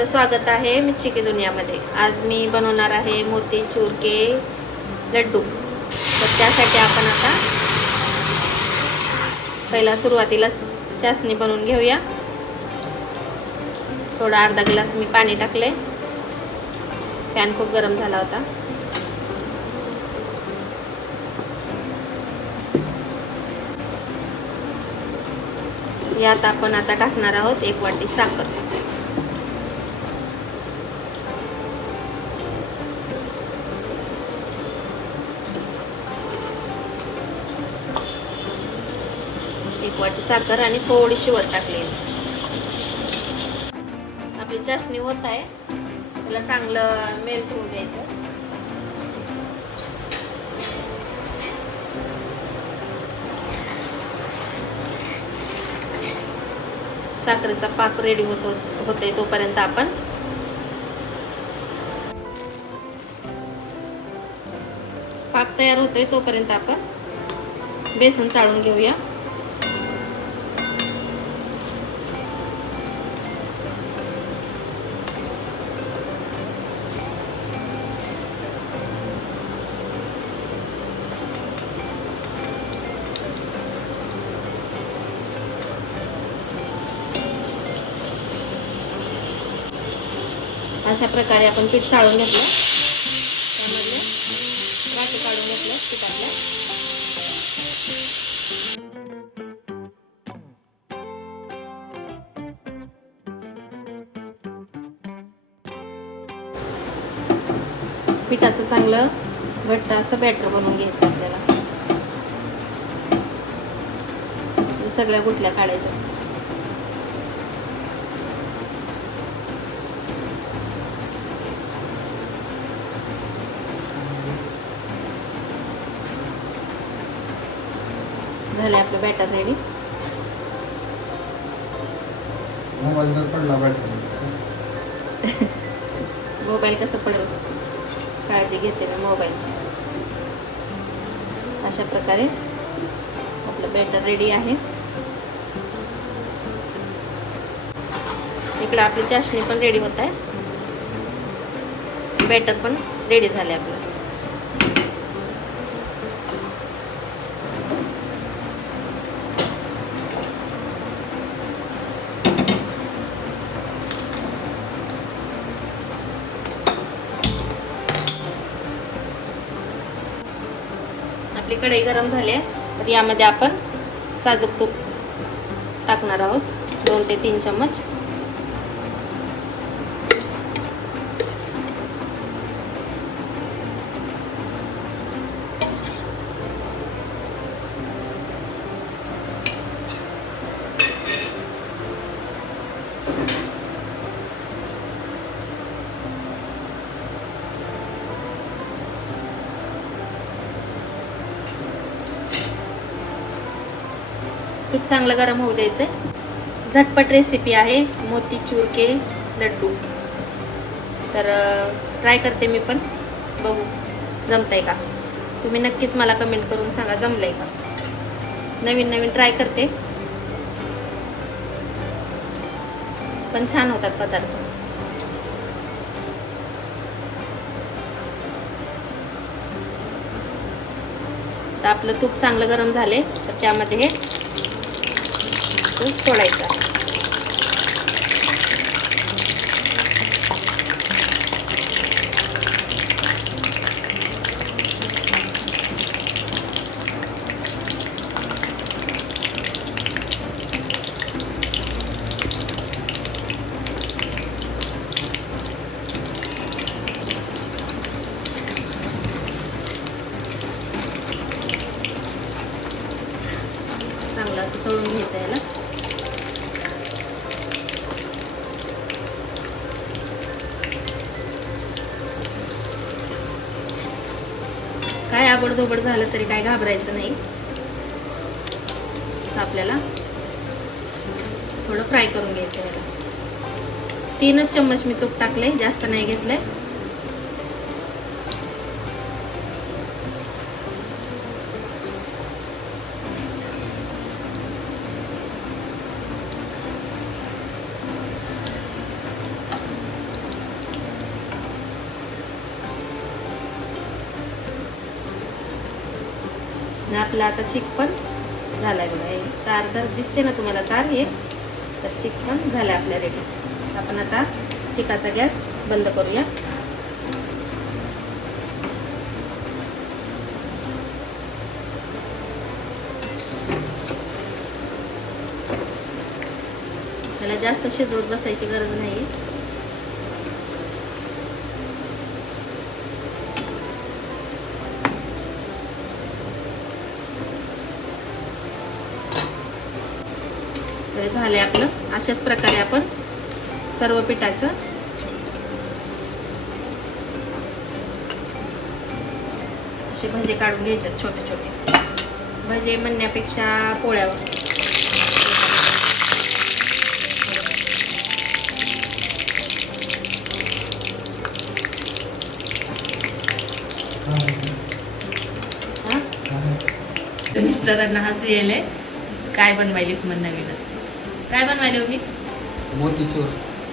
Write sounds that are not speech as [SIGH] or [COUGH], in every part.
आपलं स्वागत आहे मिच्ची की दुनियामध्ये. आज मी बनवणार आहे मोती के लड्डू. तर त्यासाठी आपण आता पहिला सुरुवातीला चासणी बनवून घेऊया. थोडा अर्धा ग्लास मी पाणी टाकले. पॅन खूप गरम झाला होता. यात आपण आता टाकणार आहोत एक वाटी साखर. साखर आणि थोडीशी वर टाकली. आपली चाशणी होत आहे. त्याला चांगलं मेल्ट होऊ द्यायचं. साखरेचा पाक रेडी होतो आहे तोपर्यंत आपण. पाक तयार होतोय तोपर्यंत आपण बेसन चाळून घेऊया. अशा प्रकारे आपण पीठ चाळून घेतलं. त्यामधले वाटे काढून घेतलं पिठातल्या पिठाचं चांगलं घट्ट असं बॅटर बनवून घ्यायचं आपल्याला. सगळ्या गुटल्या काढायच्या. झाले आपलं बॅटर रेडी [LAUGHS] मोबाईल कसं पडेल? काळजी घेते मी मोबाईलची. अशा प्रकारे आपलं बॅटर रेडी आहे. इकडं आपली चाशणी पण रेडी होत आहे. बॅटर पण रेडी झाले आपलं आपली कढई गरम झाली आहे तर यामध्ये आपण साजूक तूप टाकणार आहोत दोन ते तीन चम्मच. चांगलं गरम होऊ द्यायचं झटपट रेसिपी आहे मोतीचूर के लड्डू. तर ट्राय करते मी पण. बघू जमतंय का? तुम्ही नक्कीच मला कमेंट करून सांगा जमलंय का? नवीन नवीन ट्राय करते. पण छान होतात पदार्थ. तर आपलं तूप चांगलं गरम झाले तर त्यामध्ये हे असं सोडायचं आहे. चांगलं असं तळून घ्यायचं याला काय धोबड झालं तरी काय घाबरायचं नाही. आपल्याला थोडं फ्राय करून घ्यायचं याला तीनच चम्मच मी तूप टाकले जास्त नाही घेतलंय. आपला आता चिकपण पण आहे बघा. हे तार तर दिसते ना तुम्हाला तार हे. तर चिकपण पण आहे आपल्या रेडी आपण आता चिकाचा गॅस बंद करूया. त्याला जास्त शिजवत बसायची गरज नाही झालं झाले आपलं. अशाच प्रकारे आपण सर्व पिठाचं असे भजे काढून घ्यायचे छोटे छोटे. भजे म्हणण्यापेक्षा पोळ्यावर. हा? मिस्टरांना हसू येईल काय बनवायलीस म्हण नवीनच. काय बनवायले हो मी? मोतीचूर.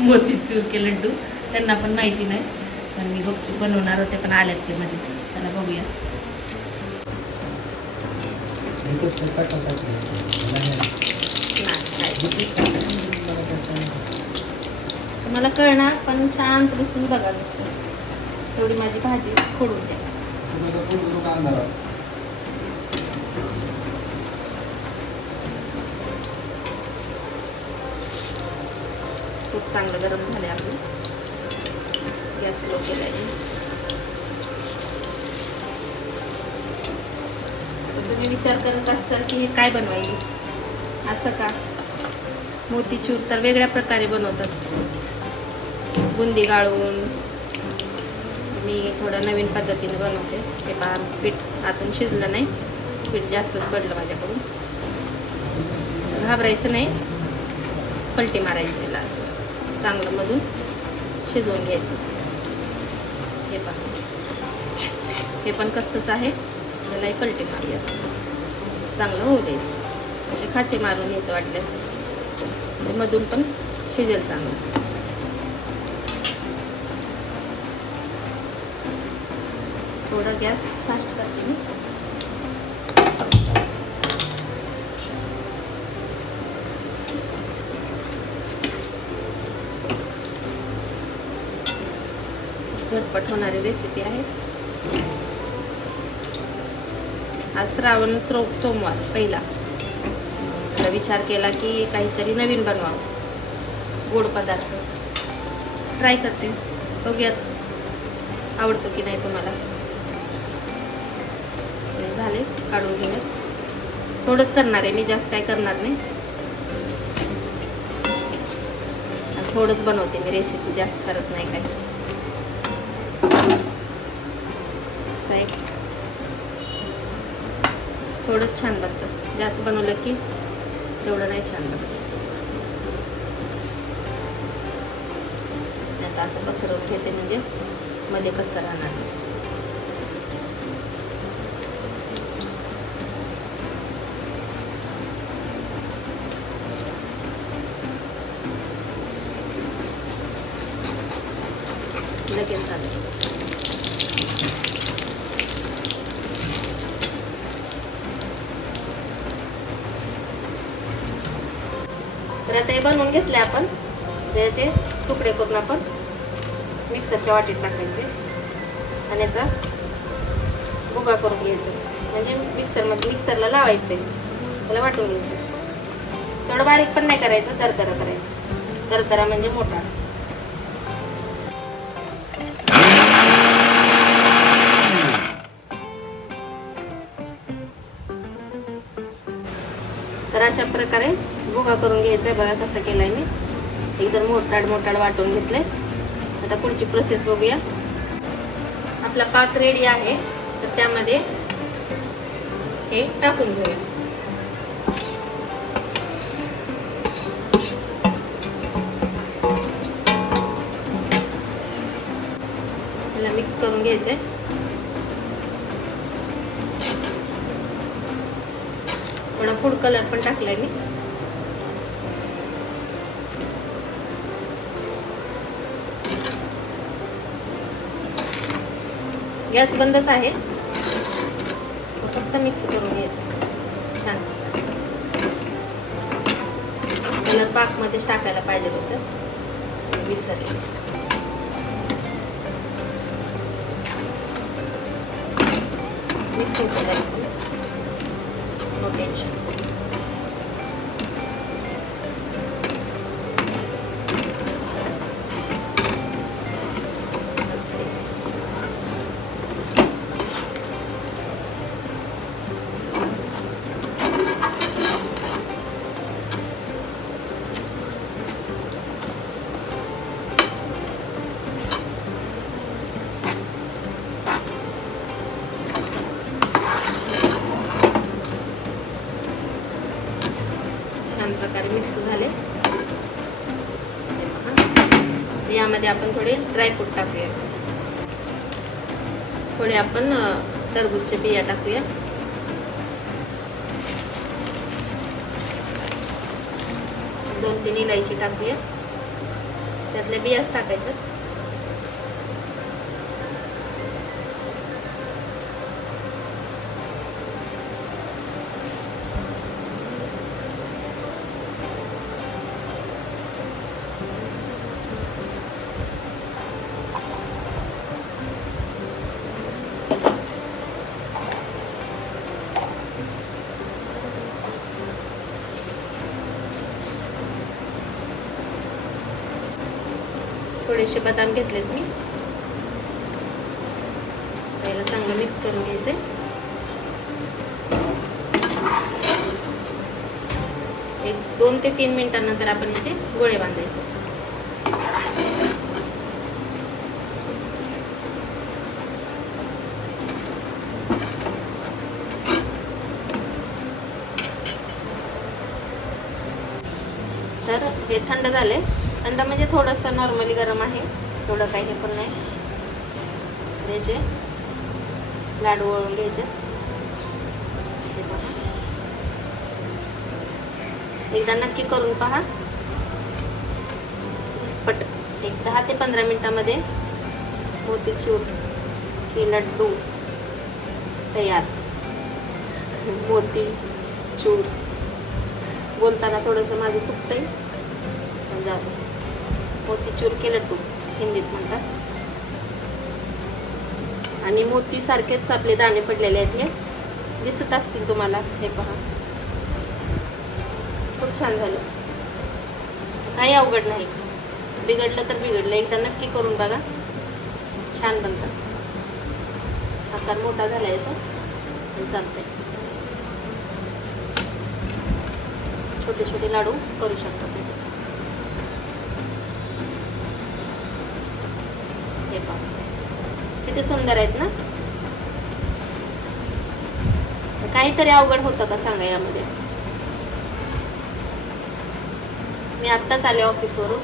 मोतीचूर के लड्डू. त्यांना पण माहिती नाही. पण मी गुपचूप बनवणार होते पण आल्यात ते मध्येच. त्याला बघूया. तुम्हाला कळणार पण शांत बसून बघा नुसतं. थोडी माझी भाजी खोडून द्या. खूप चांगलं गरम झालं आपलं गॅस लो केला आहे तुम्ही विचार करत असाल की हे काय बनवायची असं का? मोतीचूर तर वेगळ्या प्रकारे बनवतात. बुंदी गाळून. मी थोडं नवीन पद्धतीने बनवते. हे पहा पीठ आतून शिजलं नाही. पीठ जास्तच पडलं माझ्याकडून. घाबरायचं नाही. पलटी मारायची त्याला असं. चांगलं मधून शिजवून घ्यायचं. हे पण हे पण कच्चंच आहे. त्यालाही पलटी मारूया चांगलं होऊ द्यायचं. असे खाचे मारून घ्यायचं वाटल्यास. मधून पण शिजेल चांगलं. थोडा गॅस फास्ट करते मी झटपट होणारी रेसिपी आहे. आज श्रावण स्रो सोमवार पहिला. मला विचार केला की काहीतरी नवीन बनवावं. गोड पदार्थ. ट्राय करते. बघूयात. आवडतो की नाही तुम्हाला? हे झाले. काढून घेऊयात थोडंच करणार आहे मी जास्त काय करणार नाही. थोडंच बनवते मी रेसिपी जास्त करत नाही काही. असं आहे थोडंच छान लागतं. जास्त बनवलं की तेवढं नाही छान लागतं. आता असं पसरवून घेते म्हणजे मध्ये कच्चा राहणार. लगेच झालं. आता हे बनवून घेतले आपण. त्याचे तुकडे करून आपण मिक्सरच्या वाटीत टाकायचे. आणि याचा भुगा करून घ्यायचा. म्हणजे मिक्सरमध्ये मिक्सरला लावायचे. त्याला वाटून घ्यायचं. तेवढं बारीक पण नाही करायचं दरदरा करायचं. दरदरा म्हणजे मोठा. तर अशा प्रकारे भुगा करून घ्यायचा आहे बघा कसा आहे मी. एकदम मोठाड मोठाड वाटून घेतलंय. आता पुढची प्रोसेस बघूया. आपला पाक रेडी आहे. तर त्यामध्ये हे टाकून घेऊया. त्याला मिक्स करून घ्यायचंय. थोडा फूड कलर पण टाकलाय मी. गॅस बंदच आहे. फक्त मिक्स करून घ्यायचं. छान. कलर पाकमध्येच टाकायला पाहिजे होतं विसरले. मिक्स होतं नो टेन्शन छान प्रकारे मिक्स झाले. यामध्ये आपण थोडे ड्रायफ्रूट टाकूया. थोडे आपण टरबूजच्या टरबूजचे बिया टाकूया. दोन तीन इलायची टाकूया. त्यातल्या बियाच टाकायच्यात. थोडेसे बदाम घेतलेत मी. पहिला चांगलं मिक्स करून घ्यायचे एक दोन ते तीन मिनिटांनंतर आपण याचे गोळे बांधायचे. तर हे थंड झाले अंडा म्हणजे थोडंसं नॉर्मली गरम आहे. थोडं काही हे पण नाही. घ्यायचे. लाडू वळून घ्यायचे. एकदा नक्की करून पहा. झटपट. एक दहा ते पंधरा मिनिटामध्ये मोतीचूर हे लड्डू तयार. मोती चूर बोलताना थोडंसं माझं चुकतंय. पण जाऊ दे. मोतीचूर के लड्डू हिंदीत म्हणतात. आणि मोती सारखेच आपले दाणे पडलेले आहेत हे. दिसत असतील तुम्हाला हे पहा. खूप छान झालं. काही अवघड नाही. बिघडलं तर बिघडलं. एकदा नक्की करून बघा. छान बनतात. आकार मोठा झाला याचा चालतंय. छोटे छोटे लाडू करू शकता तुम्ही. किती सुंदर आहेत ना? काहीतरी अवघड होतं का सांगा यामध्ये? मी आत्ताच आले ऑफिसवरून.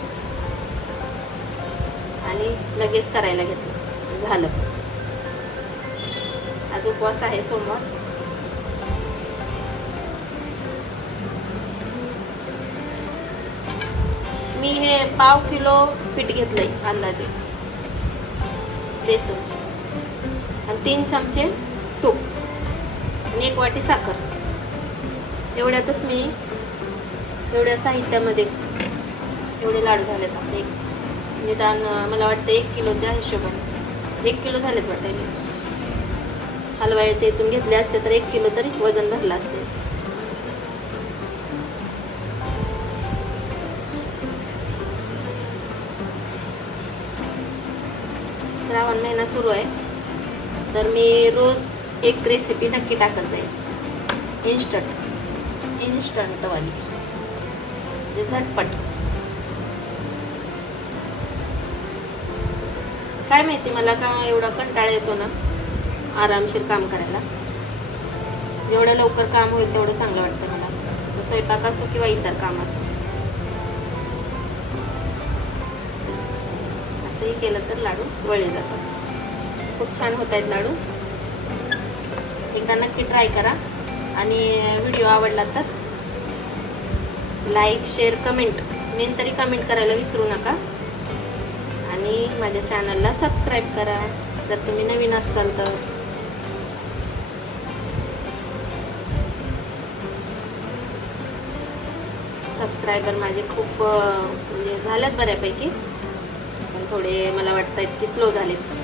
आणि लगेच करायला घेतलं. झालं. आज उपवास आहे सोमवार. मी हे पाव किलो पीठ घेतलंय अंदाजे. बेसनचे आणि तीन चमचे तूप आणि एक वाटी साखर. एवढ्यातच मी एवढ्या साहित्यामध्ये एवढे लाडू झालेत आपले. एक निदान मला वाटतं एक किलोच्या हिशोबाने. एक किलो झालेत वाटायला हलवायाच्या इथून घेतले असते तर एक किलो तरी वजन भरलं असते. श्रावण महिना सुरू आहे. तर मी रोज एक रेसिपी नक्की टाकत जाईल इन्स्टंट इन्स्टंटवाली म्हणजे झटपट. काय माहिती मला का एवढा कंटाळा येतो ना आरामशीर काम करायला. जेवढं लवकर काम होईल तेवढं चांगलं वाटतं मला. स्वयंपाक असो किंवा इतर काम असो. असंही केलं तर लाडू वळले जातात. खूप छान होत आहेत लाडू. एकदा नक्की ट्राय करा. आणि व्हिडिओ आवडला तर लाईक शेअर कमेंट मेन तरी कमेंट करायला विसरू नका. आणि माझ्या चॅनलला सबस्क्राईब करा. जर तुम्ही नवीन असाल तर. सबस्क्रायबर माझे खूप म्हणजे झाल्यात बऱ्यापैकी. पण थोडे मला वाटत आहेत की स्लो झालेत.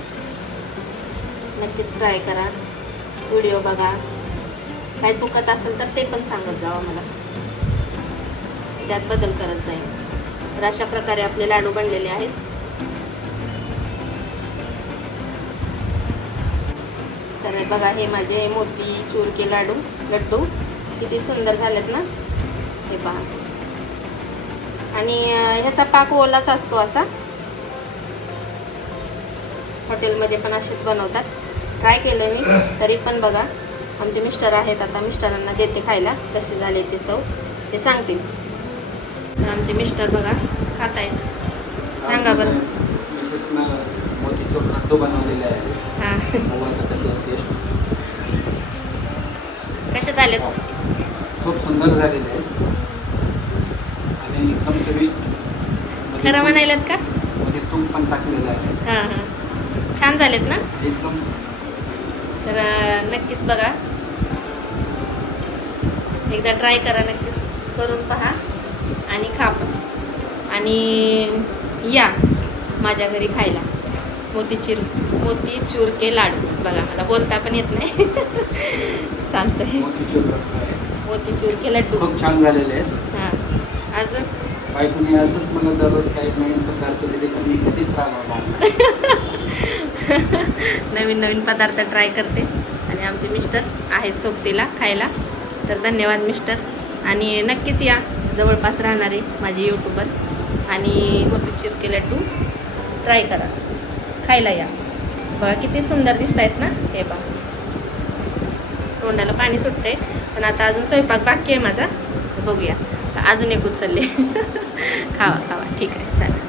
नक्कीच ट्राय करा. व्हिडिओ बघा. काय चुकत असेल तर ते पण सांगत जावा मला. त्यात बदल करत जाईल. तर अशा प्रकारे आपले लाडू बनलेले आहेत. तर बघा हे माझे मोती चूरके लाडू लड्डू किती सुंदर झालेत ना? हे पहा. आणि ह्याचा पाक ओलाच असतो असा. हॉटेलमध्ये पण असेच बनवतात. ट्राय केलं मी तरी पण बघा आमचे मिस्टर आहेत आता मिस्टरांना देते खायला. कसे झाले ते चव ते सांगतील तर आमचे मिस्टर बघा खात आहेत सांगा बरं. मोतीचूर लड्डू बनवलेले आहे हां. बघू आता कसे कसे झालेत खूप सुंदर झालेले आणि चविष्ट खरं म्हणायलात का? मध्ये तूप पण टाकलेलं आहे. हां हां. छान झालेत ना? एकदम तर नक्कीच बघा. एकदा ट्राय करा नक्कीच करून पहा आणि खा. पण आणि या माझ्या घरी खायला. मोतीचूर मोती चुरके लाडू. बघा मला बोलता पण येत नाही. [LAUGHS] चालतंय. मोतीचूर लड्डू आहे मोती चुरके लड्डू खूप छान झालेले आहेत. हां. अजून? बायकोने असंच मला दररोज काही नवीन पदार्थ दिले तर मी कधीच रागवणार नाही. [LAUGHS] नवीन नवीन पदार्थ ट्राय करते. आणि आमचे मिस्टर आहेत सोबतीला खायला. तर धन्यवाद मिस्टर. आणि नक्कीच या. जवळपास राहणारे माझे यूट्यूबर आणि मोतीचूर के लड्डू ट्राय करा. खायला या. बघा किती सुंदर दिसत आहेत ना? हे बघा तोंडाला पाणी सुटतंय. पण आता अजून स्वयंपाक बाकी आहे माझा. बघूया. अजून एक उचलले. [LAUGHS] खावा खावा. ठीक आहे. चालेल